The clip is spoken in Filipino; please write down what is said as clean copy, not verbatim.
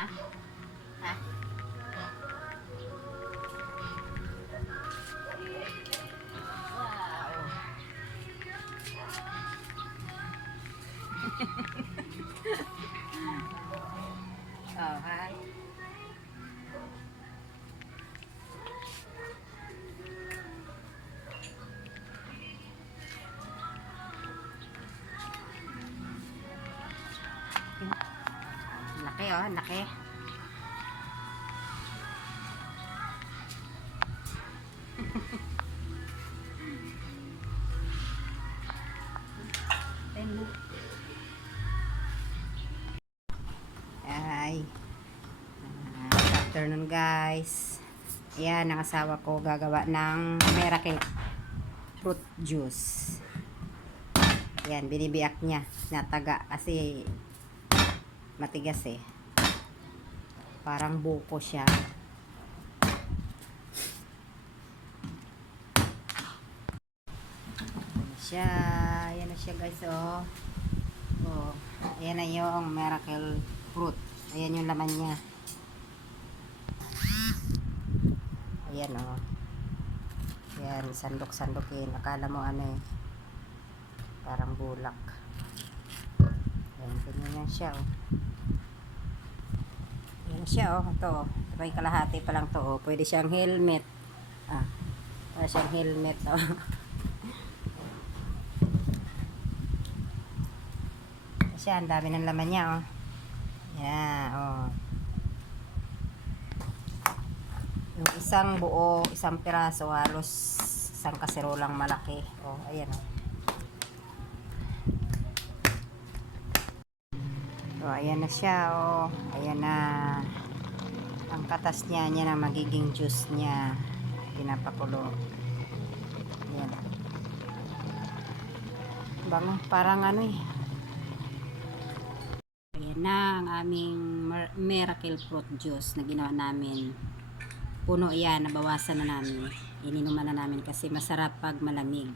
Ha? Ha? Wow. Oh, ha? Laki oh, laki. Ay. Good afternoon guys. Ayan, ang asawa ko gagawa ng miracle fruit juice. Ayan, binibiyak niya. Nataga kasi matigas eh. Parang buko siya. Ayan na siya guys oh. Oh, ayan na yung miracle fruit. Ayan yung laman niya. Ayan oh. Ayan, sandok-sandokin. Akala mo ano eh. Parang bulak. Ayan, ganyan yan siya oh. Ayan siya oh. Ito oh. May kalahati pa lang to oh. Pwede siyang helmet. Ah, para siyang helmet oh. Siya, ang dami ng laman niya oh. Yan oh. Yung isang buo, isang piraso, halos isang kaserolang malaki oh. Ayan oh. So, ayan na siya oh. Ayan na ang katas niya, yan ang magiging juice niya. Pinapakulo. Ayan. Bango, parang ano eh. Ayan na ang aming miracle fruit juice na ginawa namin. Puno yan, nabawasan na namin. Ininuman na namin kasi masarap pag malamig.